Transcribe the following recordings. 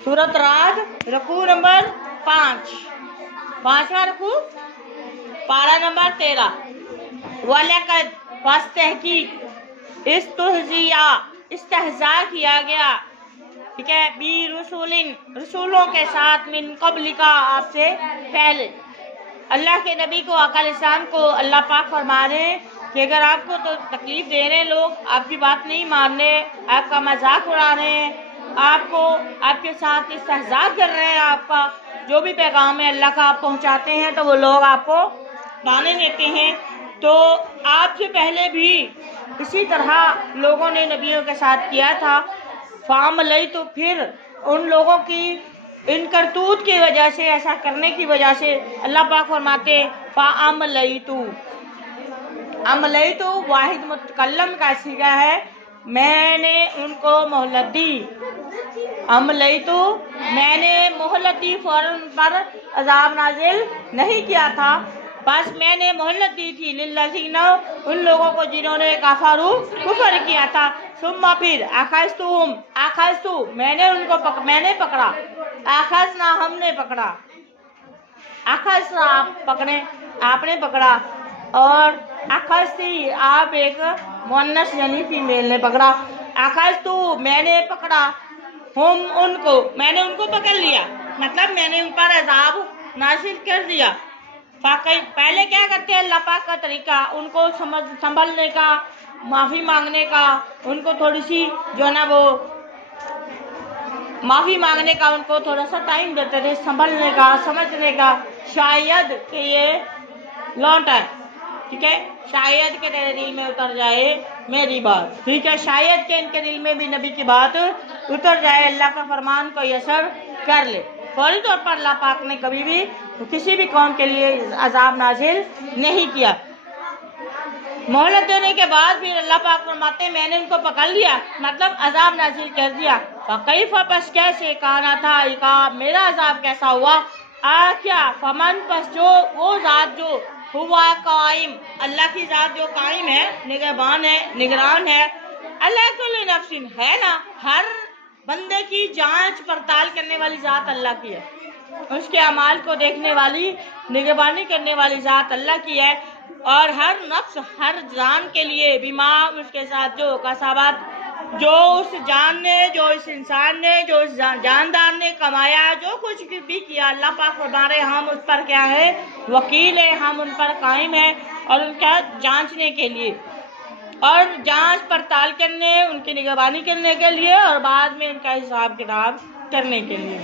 सूरत राग रकू नंबर 5, 5वां रकू, पारा नंबर 13। वलकद वस्तहकीक इस्तहजिया, इस्तेहजा किया गया, ठीक है, बी रसूलिन, रसूलों के साथ, मिन क़ब्लिका, आपसे पहले। अल्लाह के नबी को, आका इस्लाम को अल्लाह पाक फरमा रहे हैं कि अगर आपको तो तकलीफ दे रहे हैं लोग, आपकी बात नहीं मान रहे, आपका मजाक उड़ा रहे हैं, आपको आपके साथ इस्तेहज़ा कर रहे हैं, आपका जो भी पैगाम है अल्लाह का आप पहुंचाते हैं तो वो लोग आपको ताने देते हैं, तो आपसे पहले भी इसी तरह लोगों ने नबियों के साथ किया था। फामलई, तो फिर उन लोगों की इन करतूत की वजह से, ऐसा करने की वजह से अल्लाह पाक फरमाते फ़ाअमलई तू, अमलई तो वाहिद मुतकल्लम का सीगा है, मैंने उनको मोहलत दी। अमलई तो मैंने मोहलत दी, फौरन पर अजाब नाजिल नहीं किया था, बस मैंने मोहलत दी थी लिल्लज़ीना, उन लोगों को जिन्होंने काफरू कुफर किया था। सुम्मा, फिर आखज़तुहुम, आखज़तु मैंने उनको मैंने पकड़ा, आखज़ना हमने पकड़ा, आखज़ना आप पकड़े, आपने पकड़ा, और अखज़ती आप एक मुअन्नस यानी फीमेल ने पकड़ा। अखज़तु मैंने पकड़ा, हम उनको, मैंने उनको पकड़ लिया, मतलब मैंने उन पर अज़ाब नाज़िल कर दिया। पहले क्या करते हैं अल्लाह पाक का तरीका, उनको संभलने का, माफ़ी मांगने का, उनको थोड़ी सी जो है ना वो माफ़ी मांगने का उनको थोड़ा सा टाइम देते थे, संभलने का, समझने का, शायद कि ये लौट आए, ठीक है, शायद के तेरे दिल में उतर जाए मेरी बात, ठीक है, शायद के इनके दिल में भी नबी की बात उतर जाए, अल्लाह का फरमान कोई असर कर ले। फौरी तौर पर अल्लाह पाक ने कभी भी किसी भी कौम के लिए अजाब नाजिल नहीं किया। मोहलत देने के बाद फिर अल्लाह पाक फरमाते मैंने उनको पकड़ लिया, मतलब अजाब नाजिल कर दिया। कैफ, पस कैसे, कहना था इकाब, मेरा अजाब कैसा हुआ, क्या, फमन, पस जो, वो ज़ात जो हुआ कायम, अल्लाह की ज़ात जो कायम है, निगहबान है, निगरान है, अल्लाह कुल्ली नफ्सिन, है ना, हर बंदे की जांच पड़ताल करने वाली ज़ात अल्लाह की है, उसके अमाल को देखने वाली, निगहबानी करने वाली ज़ात अल्लाह की है, और हर नफ्स, हर जान के लिए बीमा, उसके साथ जो कसाबात, जो उस जान ने, जो इस इंसान ने, जो इस जानदार ने कमाया, जो कुछ भी किया, अल्लाह पाक फरमा रहे हम उस पर क्या है, वकील है, हम उन पर कायम है, और उनका जांचने के लिए, और जांच पड़ताल करने, उनकी निगरानी करने के लिए, और बाद में उनका हिसाब किताब करने के लिए।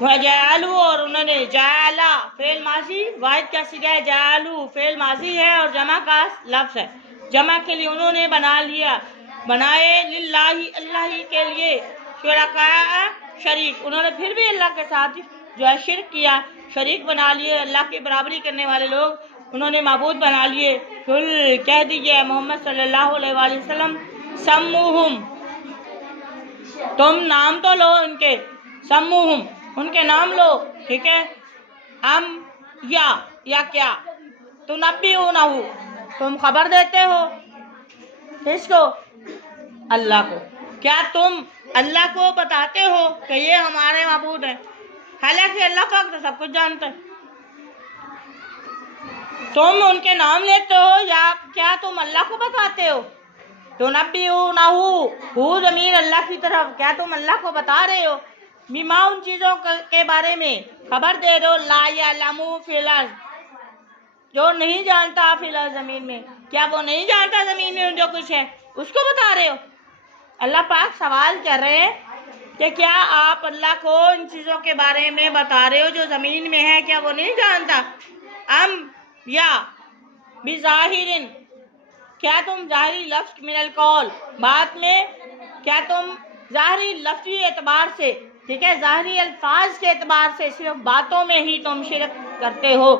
वह जालू, और उन्होंने, जाला फेल माजी, वाहिद का सीगा है, जालू फेल माजी है और जमा का लफ्ज़ है, जमा के लिए उन्होंने बना लिया, बनाए, लिल्लाही, अल्लाह ही के लिए, शुरका शरीक, उन्होंने फिर भी अल्लाह के साथ जो है शिर्क किया, शरीक बना लिए, अल्लाह की बराबरी करने वाले लोग उन्होंने माबूद बना लिए। कुल, कह दीजिए मोहम्मद सल्लल्लाहु अलैहि वसल्लम, सम्मूहुम, तुम नाम तो लो उनके, सम्मूहुम, उनके नाम लो, ठीक है, हम या क्या, तो नब्बी हो ना हो, तुम खबर देते हो किसको, अल्लाह को, क्या तुम अल्लाह को बताते हो कि ये हमारे माबूद हैं, हालांकि अल्लाह पाक तो सब कुछ जानते हैं, तुम उनके नाम लेते हो, या क्या तुम अल्लाह को बताते हो, तो नब्बी हो ना हो ज़मीर अल्लाह की तरफ, क्या तुम अल्लाह को बता रहे हो, बीमा, उन चीज़ों के बारे में खबर दे दो, ला यअलमु फिल अर्ज़, जो नहीं जानता फिल अर्ज़, ज़मीन में, क्या वो नहीं जानता ज़मीन में जो कुछ है, उसको बता रहे हो। अल्लाह पाक सवाल कर रहे हैं कि क्या आप अल्लाह को इन चीज़ों के बारे में बता रहे हो जो ज़मीन में है, क्या वो नहीं जानता, अम या बिज़ाहिरिन, क्या तुम ज़ाहिरी लफ्ज़ मिनल कौल, बात में, क्या तुम ज़ाहिरी लफ्ज़ी एतबार से, ठीक है, ज़ाहिरी अल्फाज के एतबार से सिर्फ बातों में ही तुम शिरक करते हो,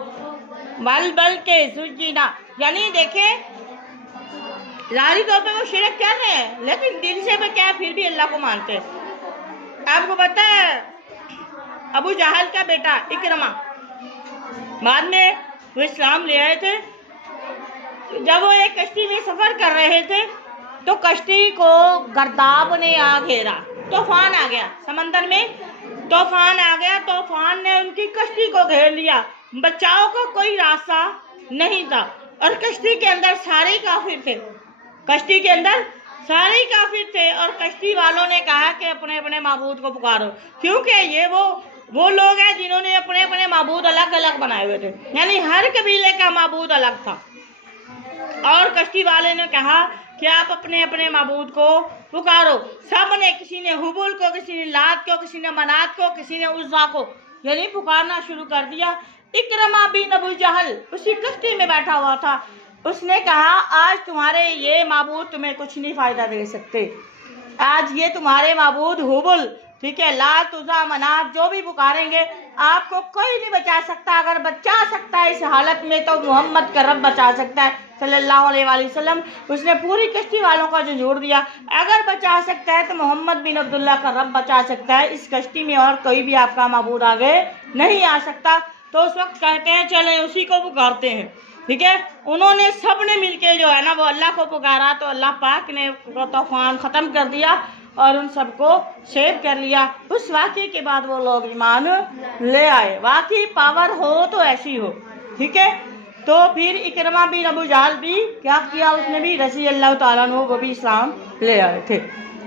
बल के जुजीना, यानी देखें ज़ाहिरी तौर पे वो शिरक कर रहे हैं, लेकिन दिल से वो क्या फिर भी अल्लाह को मानते हैं। आपको पता है अबू जहल का बेटा इकरमा, बाद में वो इस्लाम ले आए थे, जब वो एक कश्ती में सफ़र कर रहे थे तो कश्ती को गर्दाब ने आ घेरा, तूफान आ गया समंदर में, तूफान आ गया, तूफान ने उनकी कश्ती को घेर लिया, बचाव को कोई रास्ता नहीं था, और कश्ती के अंदर सारे काफिर थे, कश्ती के अंदर सारे काफिर थे। और कश्ती वालों ने कहा कि अपने अपने माबूद को पुकारो, क्योंकि ये वो लोग हैं जिन्होंने अपने अपने माबूद अलग अलग बनाए हुए थे, यानी हर कबीले का माबूद अलग था। और कश्ती वाले ने कहा कि आप अपने अपने माबूद को पुकारो। सब ने, किसी ने हुबुल को, किसी ने लात को, किसी ने मनात को, किसी ने उज़्ज़ा को, यानी पुकारना शुरू कर दिया। इकरमा बिन अबू जहल उसी कश्ती में बैठा हुआ था, उसने कहा आज तुम्हारे ये माबूद तुम्हें कुछ नहीं फ़ायदा दे सकते, आज ये तुम्हारे माबूद हुबुल, ठीक है, लात उज़्ज़ा मनात जो भी पुकारेंगे आपको कोई नहीं बचा सकता। अगर बचा सकता है इस हालत में तो मोहम्मद का रब बचा सकता है सल्लल्लाहु अलैहि वसल्लम। उसने पूरी कश्ती वालों का झंझोड़ दिया, अगर बचा सकता है तो मोहम्मद बिन अब्दुल्ला का रब बचा सकता है, इस कश्ती में और कोई भी आपका माबूद आगे नहीं आ सकता। तो उस वक्त कहते हैं चलें उसी को पुकारते हैं, ठीक है। उन्होंने सब ने मिलके जो है ना वो अल्लाह को पुकारा, तो अल्लाह पाक ने तूफान ख़त्म कर दिया और उन सबको सेव कर लिया। उस वाक़े के बाद वो लोग ईमान ले आए। वाकई पावर हो तो ऐसी हो, ठीक है। तो फिर इकरमा बिन अबू जहल भी क्या किया, उसने भी रज़ी अल्लाह ताला अन्हु वो भी इस्लाम ले आए थे।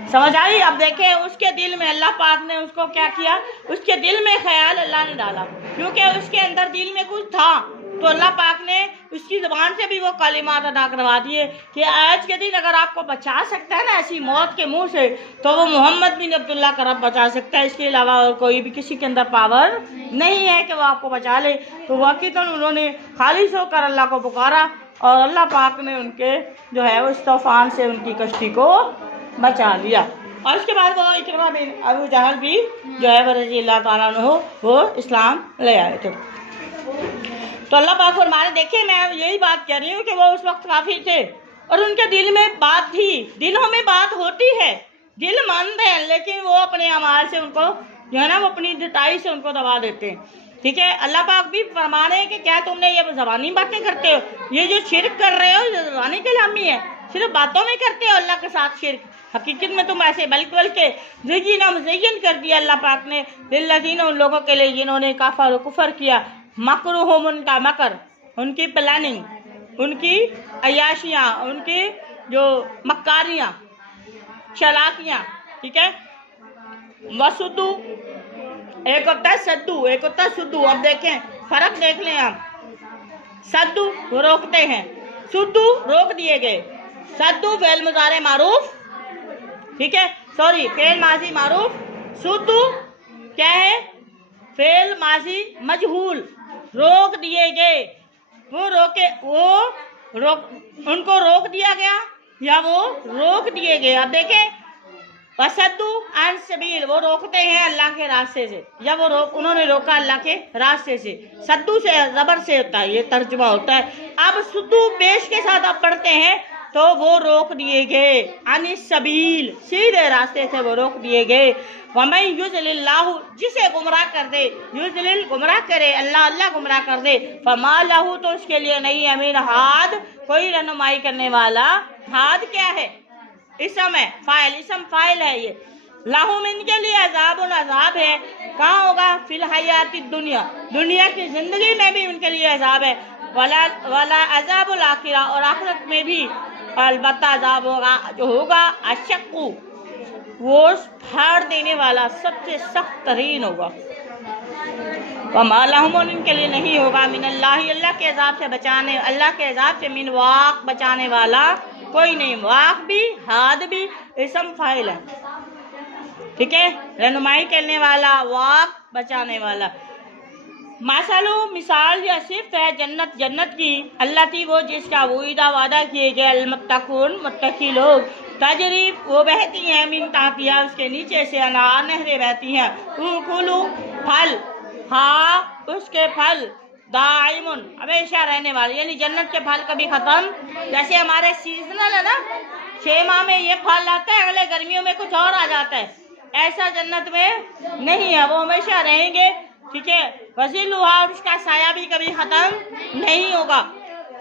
समझ आई? अब देखें उसके दिल में अल्लाह पाक ने उसको क्या किया, उसके दिल में ख्याल अल्लाह ने डाला, क्योंकि उसके अंदर दिल में कुछ था, तो अल्लाह पाक ने उसकी ज़बान से भी वो कलिमात अदा करवा दिए कि आज के दिन अगर आपको बचा सकता है ना ऐसी मौत के मुंह से, तो वो मोहम्मद बिन अब्दुल्ला का रब बचा सकता है, इसके अलावा और कोई भी किसी के अंदर पावर नहीं है कि वो आपको बचा ले। तो वाक़ईतन उन्होंने खालिश होकर अल्लाह को पुकारा और अल्लाह पाक ने उनके जो है उस तूफान से उनकी कश्ती को बचा लिया। और उसके बाद वो इकरमा बिन अबू जहल भी जो है रज़ी अल्लाह ताला अन्हु वो इस्लाम ले आए थे। तो अल्लाह पाक फरमाने, देखिए मैं यही बात कह रही हूँ कि वो उस वक्त काफी थे और उनके दिल में बात थी, दिलों में बात होती है, दिल मंद है, लेकिन वो अपने अमाल से उनको जो है ना वो अपनी जुटाई से उनको दबा देते हैं, ठीक है। अल्लाह पाक भी फरमा रहे हैं कि क्या तुमने ये ज़बानी बातें करते हो, ये जो शिरक कर रहे हो ये ज़बानी कलामी है, सिर्फ बातों में करते हो अल्लाह के साथ शिरक, हकीकत में तुम ऐसे बल्कि ज़य्यना मुज़य्यन कर दिया अल्लाह पाक ने लिल्लज़ीना उन लोगों के लिए जिन्होंने काफर कुफर किया, मकरुहुम उनका मकर, उनकी प्लानिंग, उनकी अयाशियाँ, उनकी जो मक्कारियाँ चालाकियाँ, ठीक है। वसुद्दू, एक होता है सद्दू, एक होता है सुद्दू। अब देखें फर्क देख लें आप, सद्दू वो रोकते हैं, सुद्दू रोक दिए गए। सद्दू फेल मुज़ारे मारूफ, ठीक है, सॉरी फेल माजी मारूफ, सुद्दू क्या है, फेल माजी मजहूल, रोक दिए गए, उनको रोक दिया गया या वो रोक दिए गए। अब देखें वसद्दू अन सबील, वो रोकते हैं अल्लाह के रास्ते से, या उन्होंने रोका अल्लाह के रास्ते से। सद्दू से जबर से होता है, ये तर्जुमा होता है। अब सुद्दू पेश के साथ आप पढ़ते हैं तो वो रोक दिए गए, अन सबील सीधे रास्ते से वो रोक दिए गए। वमन युज़लिल्लाहु, जिसे गुमराह कर दे, युज़लिल गुमराह करे, अल्लाह अल्लाह गुमराह कर दे, फमा लहू तो उसके लिए नहीं अमीन हाद, कोई रहनुमाई करने वाला। हाद क्या है, इसम है, फाइल, इसम फाइल है ये। लाहुम इनके लिए अज़ाबुन अज़ाब है, कहाँ होगा, फिल हयाती दुनिया, दुनिया की जिंदगी में भी उनके लिए अज़ाब है, वाला अज़ाबुल आखिरा, और आखिरत में भी अलबत्ता अज़ाब होगा, जो होगा अशक्कु, वो फाड़ देने वाला सबसे सख्त तरीन होगा। वमा लहुम, इनके लिए नहीं होगा मिनल्लाहि, अल्लाह के अज़ाब से बचाने, अल्लाह के अज़ाब से मिन वाक़ बचाने वाला कोई नहीं। वाक़ भी हाद भी इसम फाइल है, ठीक है, रहनुमाई करने वाला, वाक़ बचाने वाला। मसलू मिसाल या सिर्फ है जन्नत की, अल्लाह थी वो जिसका वईदा वादा किए गए, अलमुत्तकून मुत्तकी लोग, तजरीब वो बहती हैं, मिन ताहतिहा उसके नीचे से, अनहार नहरें बहती हैं, उकुलू फल, हाँ उसके फल, दाइमुन हमेशा रहने वाले, यानी जन्नत के फल कभी ख़त्म, जैसे हमारे सीजनल है ना, 6 माह में ये फल आता है, अगले गर्मियों में कुछ और आ जाता है, ऐसा जन्नत में नहीं है, वो हमेशा रहेंगे, ठीक है। वज़िल्लुहा, उसका साया भी कभी ख़त्म नहीं होगा।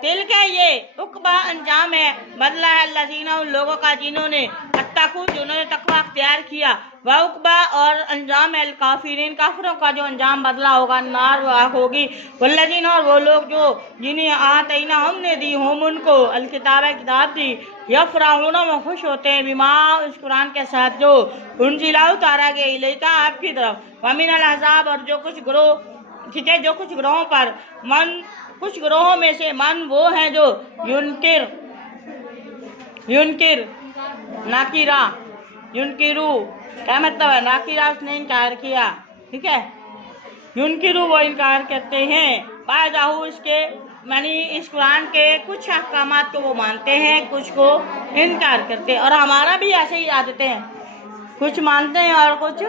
دل کا یہ عقبہ انجام ہے، بدلہ ہے الذین ان لوگوں کا جنہوں نے اتقوا جنہوں نے تقوی اختیار کیا، وہ عقبہ اور انجام ہے الکافرین کافروں کا جو انجام بدلہ ہوگا نار آگ ہوگی، والذین اور وہ لوگ جو جنہیں آتینا ہم نے دی ہم ان کو الکتاب کتاب دی، یفرحون وہ خوش ہوتے ہیں بما اس قرآن کے ساتھ جو انزل اتارا گیا الیکا آپ کی طرف، ومن الاحزاب اور جو کچھ گروہ ٹھیک ہے جو کچھ گروہوں پر من کچھ گروہوں میں سے من وہ ہیں جو ینکر ناکیرہ ینکرو کیا مطلب ہے ناکیرہ اس نے انکار کیا، ٹھیک ہے ینکرو وہ انکار کرتے ہیں، بعضہ اس کے یعنی اس قرآن کے کچھ احکامات کو وہ مانتے ہیں کچھ کو انکار کرتے ہیں، اور ہمارا بھی ایسے ہی عادتیں ہیں، کچھ مانتے ہیں اور کچھ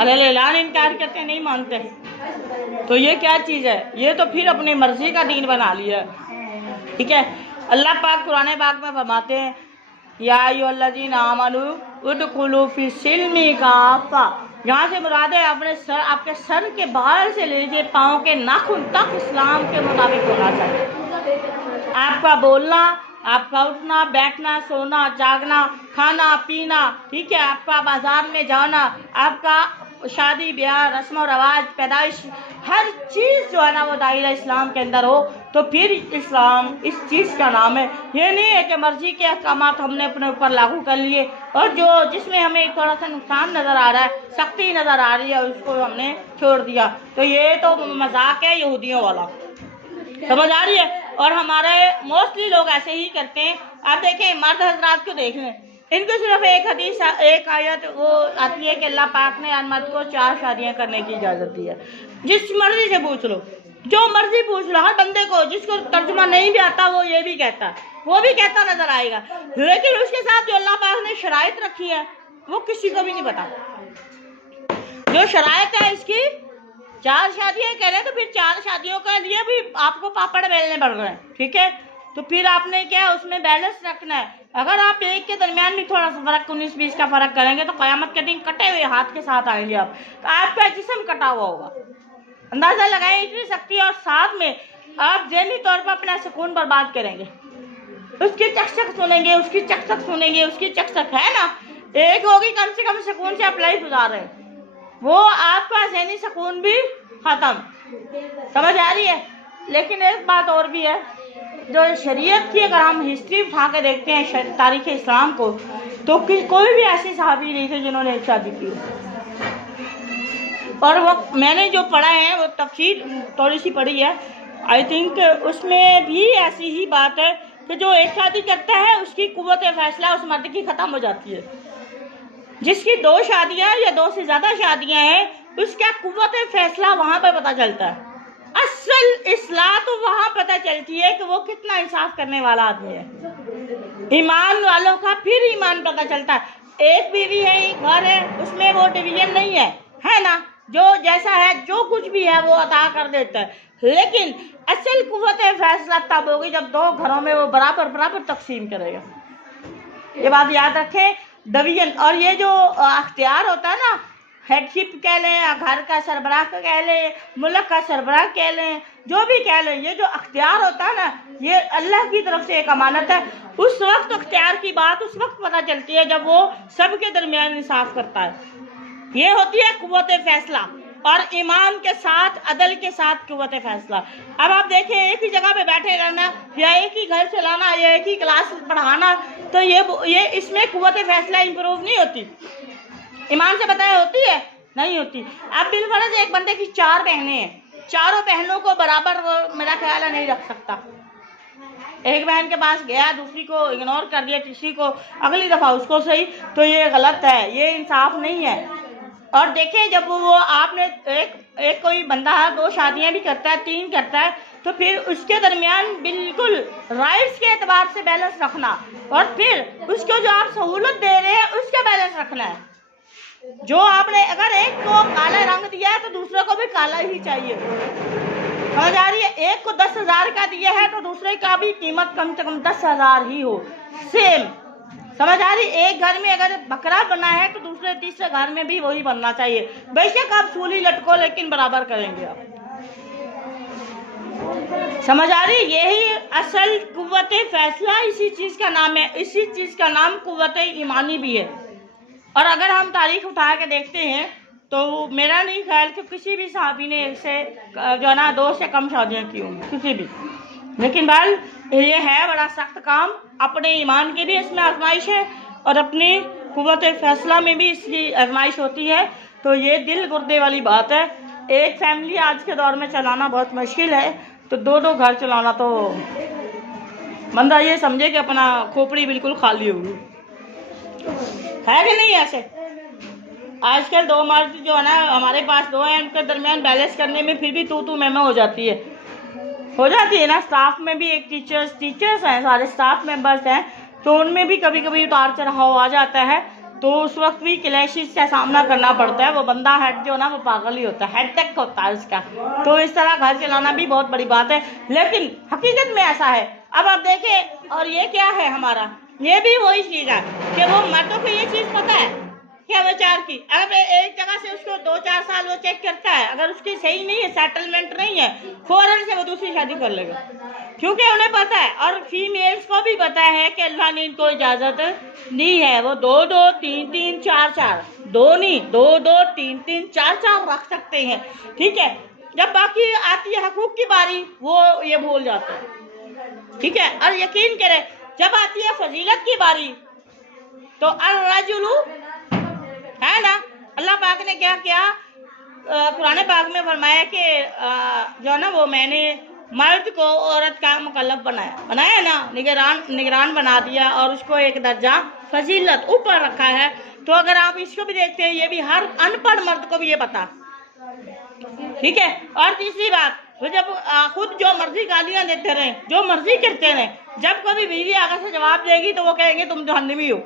اعلان انکار کرتے نہیں مانتے، تو یہ کیا چیز ہے؟ یہ تو پھر اپنی مرضی کا دین بنا لیا، ٹھیک ہے۔ اللہ پاک قرآن پاک میں فرماتے ہیں یا ایھا الذین آمنوا ادخلوا فی السلم کافہ، یہاں سے مراد ہے آپ کے سر کے بال سے لے کے پاؤں کے ناخن تک اسلام کے مطابق ہونا چاہیے، آپ کا بولنا، آپ کا اٹھنا بیٹھنا سونا جاگنا کھانا پینا، ٹھیک ہے، آپ کا بازار میں جانا، آپ کا شادی بیاہ رسم و رواج پیدائش ہر چیز جو ہے نا وہ دائرہ اسلام کے اندر ہو، تو پھر اسلام اس چیز کا نام ہے۔ یہ نہیں ہے کہ مرضی کے احکامات ہم نے اپنے اوپر لاگو کر لیے اور جس میں ہمیں تھوڑا سا نقصان نظر آ رہا ہے سختی نظر آ رہی ہے اس کو ہم نے چھوڑ دیا، تو یہ تو مذاق ہے یہودیوں والا، سمجھ آ رہی ہے؟ اور ہمارے موسٹلی لوگ ایسے ہی کرتے ہیں۔ آپ دیکھیں مرد حضرات کو دیکھ لیں، ان کو صرف ایک حدیث ایک آیت وہ آتی ہے کہ اللہ پاک نے مرد کو 4 شادیاں کرنے کی اجازت دی ہے، جس مرضی سے پوچھ لو جو مرضی پوچھ لو، ہر بندے کو جس کو ترجمہ نہیں بھی آتا وہ یہ بھی کہتا ہے، وہ بھی کہتا نظر آئے گا، لیکن اس کے ساتھ جو اللہ پاک نے شرائط رکھی ہے وہ کسی کو بھی نہیں پتا۔ جو شرائط ہے اس کی 4 شادیاں کریں تو پھر 4 شادیوں کے لیے بھی آپ کو پاپڑ بیلنے پڑ رہے ہیں، ٹھیک ہے، تو پھر آپ نے کیا اس میں بیلنس رکھنا ہے۔ اگر آپ ایک کے درمیان بھی تھوڑا سا فرق 19-20 کا فرق کریں گے تو قیامت کے دن کٹے ہوئے ہاتھ کے ساتھ آئیں گے آپ، تو آپ کا جسم کٹا ہوا ہوگا، اندازہ لگائیں اتنی سختی، اور ساتھ میں آپ ذہنی طور پر اپنا سکون برباد کریں گے، اس کی چکچک سنیں گے اس کی چکچک سنیں گے اس کی چکچک ہے نا، ایک ہوگی کم سے کم سکون سے آپ لائف گزار رہے ہیں، وہ آپ کا ذہنی سکون بھی ختم، سمجھ آ رہی ہے؟ لیکن ایک بات اور بھی ہے، جو شریعت کی اگر ہم ہسٹری اٹھا کے دیکھتے ہیں تاریخ اسلام کو، تو کوئی بھی ایسی صحابی نہیں تھے جنہوں نے ایک شادی کی، اور وہ میں نے جو پڑھا ہے وہ تفسیر تھوڑی سی پڑھی ہے، آئی تھنک اس میں بھی ایسی ہی بات ہے کہ جو ایک شادی کرتا ہے اس کی قوت فیصلہ اس مرد کی ختم ہو جاتی ہے، جس کی 2 شادیاں یا 2 سے زیادہ شادیاں ہیں اس کا قوت فیصلہ وہاں پہ پتہ چلتا ہے، اصل اصلاح تو وہاں پتہ چلتی ہے کہ وہ کتنا انصاف کرنے والا آدمی ہے، ایمان والوں کا پھر ایمان پتہ چلتا ہے، ایک بیوی ہے ایک گھر ہے اس میں وہ ڈویژن نہیں ہے نا، جو جیسا ہے جو کچھ بھی ہے وہ عطا کر دیتا ہے، لیکن اصل قوت فیصلہ تب ہوگی جب 2 گھروں میں وہ برابر تقسیم کرے گا، یہ بات یاد رکھیں ڈویژن، اور یہ جو اختیار ہوتا ہے نا ہیڈ شپ کہہ لیں یا گھر کا سربراہ کہہ لیں ملک کا سربراہ کہہ لیں جو بھی کہہ لیں، یہ جو اختیار ہوتا ہے نا یہ اللہ کی طرف سے ایک امانت ہے، اس وقت اختیار کی بات اس وقت پتہ چلتی ہے جب وہ سب کے درمیان انصاف کرتا ہے، یہ ہوتی ہے قوت فیصلہ، اور ایمان کے ساتھ عدل کے ساتھ قوت فیصلہ۔ اب آپ دیکھیں ایک ہی جگہ پہ بیٹھے رہنا یا ایک ہی گھر چلانا یا ایک ہی کلاس پڑھانا، تو یہ اس میں قوت فیصلہ امپروو نہیں ہوتی، ایمان سے بتائے ہوتی ہے نہیں ہوتی۔ اب بالفرض ایک بندے کی 4 بہنیں ہیں، چاروں بہنوں کو برابر میرا خیال ہے نہیں رکھ سکتا، ایک بہن کے پاس گیا دوسری کو اگنور کر دیا تیسری کو اگلی دفعہ اس کو صحیح، تو یہ غلط ہے، یہ انصاف نہیں ہے۔ اور دیکھیں جب وہ آپ نے ایک کوئی بندہ 2 شادیاں بھی کرتا ہے 3 کرتا ہے تو پھر اس کے درمیان بالکل رائٹس کے اعتبار سے بیلنس رکھنا، اور پھر اس کو جو آپ سہولت دے رہے ہیں اس کا بیلنس رکھنا ہے، جو آپ نے اگر ایک کو کالا رنگ دیا ہے تو دوسرے کو بھی کالا ہی چاہیے، سمجھ آ رہی ہے؟ ایک کو 10,000 کا دیا ہے تو دوسرے کا بھی قیمت کم سے کم 10,000 ہی ہو، سیم، سمجھ آ رہی؟ ایک گھر میں اگر بکرا بنا ہے تو دوسرے تیسرے گھر میں بھی وہی بننا چاہیے، بے شک آپ سولی لٹکو لیکن برابر کریں گے آپ۔ समझ आ रही? यही असल कुव्वत फैसला इसी चीज़ का नाम है, इसी चीज़ का नाम कुव्वत ईमानी भी है। और अगर हम तारीख उठा के देखते हैं तो मेरा नहीं ख्याल कि किसी भी सहाबी ने इससे जो है ना 2 से कम शादियाँ की होंगी, किसी भी। लेकिन बहल ये है बड़ा सख्त काम, अपने ईमान की भी इसमें आजमाइश है और अपनी कुव्वत फैसला में भी इसकी आजमाइश होती है। तो ये दिल गुर्दे वाली बात है। एक फैमिली आज के दौर में चलाना बहुत मुश्किल है, तो 2-2 घर चलाना तो बंदा ये समझे कि अपना खोपड़ी बिल्कुल खाली होगी, है कि नहीं? ऐसे आजकल 2 मर्द जो है ना हमारे पास 2 हैं, उनके दरमियान बैलेंस करने में फिर भी तू मैं हो जाती है ना। स्टाफ में भी एक टीचर्स हैं, सारे स्टाफ मेंबर्स हैं, तो उनमें भी कभी कभी उतार चढ़ाव आ जाता है, तो उस वक्त भी क्लैशेस का सामना करना पड़ता है। वो बंदा हेड जो ना वो पागल ही होता है, हेड टेक होता है उसका। तो इस तरह घर चलाना भी बहुत बड़ी बात है, लेकिन हकीकत में ऐसा है। अब आप देखें, और ये क्या है हमारा, ये भी वही चीज़ है कि वो मर्दों को ये चीज़ पता है क्या विचार की। अगर एक जगह से उसको 2-4 साल वो चेक करता है, अगर उसकी सही नहीं है, सेटलमेंट नहीं है, फौरन से वो दूसरी शादी कर लेगा, क्योंकि उन्हें पता है। और फीमेल्स को भी पता है कि अल्लाह ने इनको इजाज़त दी है, वो 2-2, 3-3, 4-4, 2 नहीं 2-2, 3-3, 4-4 रख सकते हैं, ठीक है। जब बाकी आती है हकूक़ की बारी, वो ये भूल जाते हैं, ठीक है। और यकीन करें, जब आती है फजीलत की बारी, तो अर्रजुलु है ना, अल्लाह पाक ने क्या किया, कुरान पाक में फरमाया कि जो है ना वो मैंने मर्द को औरत का मुकल्लफ बनाया ना, निगरान बना दिया और उसको एक दर्जा फजीलत ऊपर रखा है। तो अगर आप इसको भी देखते हैं, ये भी हर अनपढ़ मर्द को भी ये पता, ठीक है। और तीसरी बात, वो जब खुद जो मर्जी गालियां देते रहे, जो मर्जी करते रहे, जब कभी बीवी आगे से जवाब देगी तो वो कहेंगे तुम जहन्नमी हो।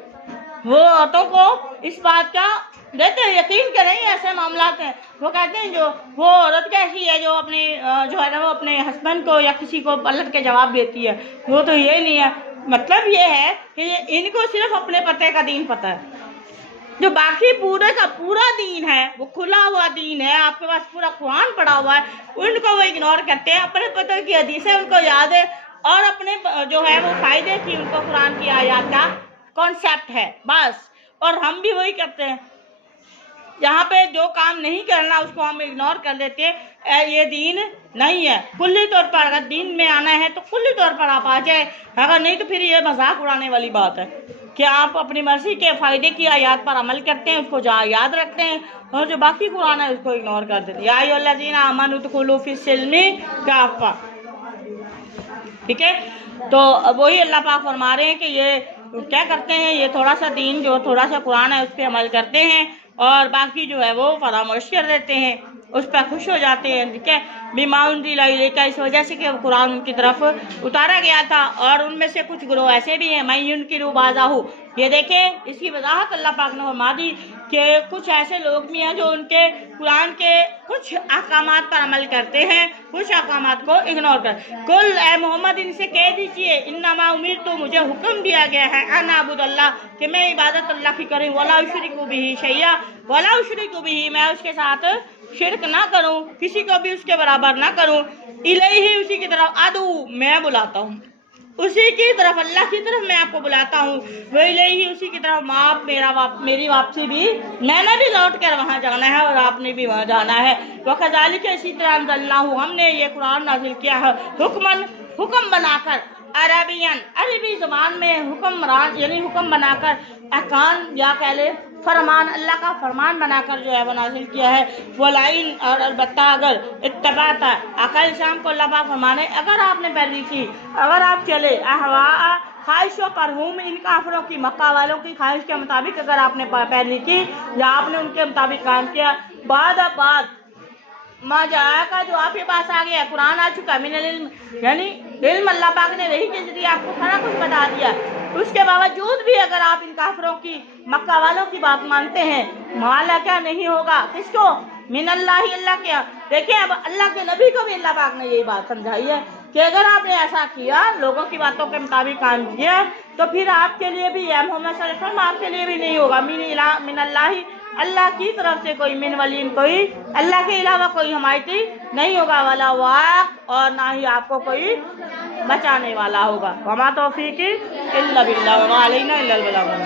वो औरतों को इस बात का देते हैं, यकीन करें ऐसे मामलात हैं। वो कहते हैं जो वो औरत कैसी है जो अपने जो है ना वो अपने हस्बैंड को या किसी को पलट के जवाब देती है, वो तो ये नहीं है। मतलब ये है कि इनको सिर्फ अपने पते का दीन पता है, जो बाकी पूरे का पूरा दीन है वो खुला हुआ दीन है, आपके पास पूरा कुरान पड़ा हुआ है, उनको वो इग्नोर करते हैं। अपने पते की हदीसें उनको याद है और अपने जो है वो फायदे की उनको कुरान की आयत का कॉन्सेप्ट है बस। और हम भी वही करते हैं, यहाँ पे जो काम नहीं करना उसको हम इग्नोर कर देते हैं, ये दीन नहीं है। कुल्ली तौर पर अगर दीन में आना है तो कुल्ली तौर पर आप आ जाए, अगर नहीं तो फिर ये मजाक उड़ाने वाली बात है कि आप अपनी मर्जी के फ़ायदे की आयत पर अमल करते हैं, उसको जहाँ याद रखते हैं, और जो बाकी कुरान है उसको इग्नोर कर देते हैं। या अय्युहल्लज़ीना आमनू उदखुलू फ़िस्सिल्मि काफ़ा, ठीक है। तो वही अल्लाह पाक फरमा रहे हैं कि ये क्या करते हैं, ये थोड़ा सा दीन जो थोड़ा सा कुरान है उस पर अमल करते हैं और बाकी जो है वो फरामोश कर देते हैं, उस पर खुश हो जाते हैं, ठीक है। बीमा उनज़िला इलैका, इस वजह से कि वो कुरान उनकी तरफ उतारा गया था। और उनमें से कुछ ग्रोह ऐसे भी हैं, मैं युनकिरु बाज़ाहु, ये देखें इसकी वजाहत अल्लाह पाक ने फरमा दी कि कुछ ऐसे लोग भी हैं जो उनके कुरान के कुछ अहकामात पर अमल करते हैं, कुछ अहकामात को इग्नोर कर। कुल ए मोहम्मद इनसे कह दीजिए, इन्नमा उमिरतु, मुझे हुक्म दिया गया है, अन अअबुदल्लाह, कि मैं इबादत अल्लाह की करूँ, वला उशरिकु बिही शैया, वला उशरिकु बिही, मैं उसके साथ शिरक ना करूँ, किसी को भी उसके बराबर ना करूँ, इलैहि, उसी की तरफ, अदू, मैं बुलाता हूँ, उसी की तरफ, अल्लाह की तरफ मैं आपको बुलाता हूँ, वही ही उसी की तरफ माप मेरी वापसी भी, मैंने भी लौट कर वहाँ जाना है और आपने भी वहाँ जाना है। वकज़ालिक, इसी तरह अंज़लनाहु, हमने ये कुरान नाज़िल किया है, हुक्म बनाकर, अरबियन, अरबी ज़बान में हुक्मरान यानी हुक्म बनाकर, अहकाम या कह ले फरमान, अल्लाह का फरमान बनाकर जो है वो नाज़िल किया है। वलाइन, और अलबत्ता अगर इत्तबाता, अकल शाम को अल्लाह पाक फरमाने, अगर आपने पैरवी की, अगर आप चले अहवा ख्वाहिशों पर हूँ, इन काफिरों की, मक्का वालों की ख्वाहिश के मुताबिक अगर आपने पैरवी की या आपने उनके मुताबिक काम किया, बाद माँ जाया का जो आपके पास आ गया, कुरान आ चुका, मिनल इल्म, यानी इल्म अल्लाह पाक ने वही के जरिए आपको सारा कुछ बता दिया, उसके बावजूद भी अगर आप इन काफिरों की, मक्का वालों की बात मानते हैं, माला क्या नहीं होगा, किसको, मिनल्लाही, अल्लाह के। देखिए अब अल्लाह के नबी को भी अल्लाह पाक ने यही बात समझाई है कि अगर आपने ऐसा किया, लोगों की बातों के मुताबिक काम किया, तो फिर आपके लिए भी, मोहम्मद सल्लल्लाहु अलैहि वसल्लम, आपके लिए भी नहीं होगा, मिनल्लाही, اللہ کی طرف سے کوئی من ولین کوئی اللہ کے علاوہ کوئی حمایتی نہیں ہوگا، ولا واق اور نہ ہی آپ کو کوئی بچانے والا ہوگا۔ وما توفیقی الا باللہ وما علینا الا البلاغ۔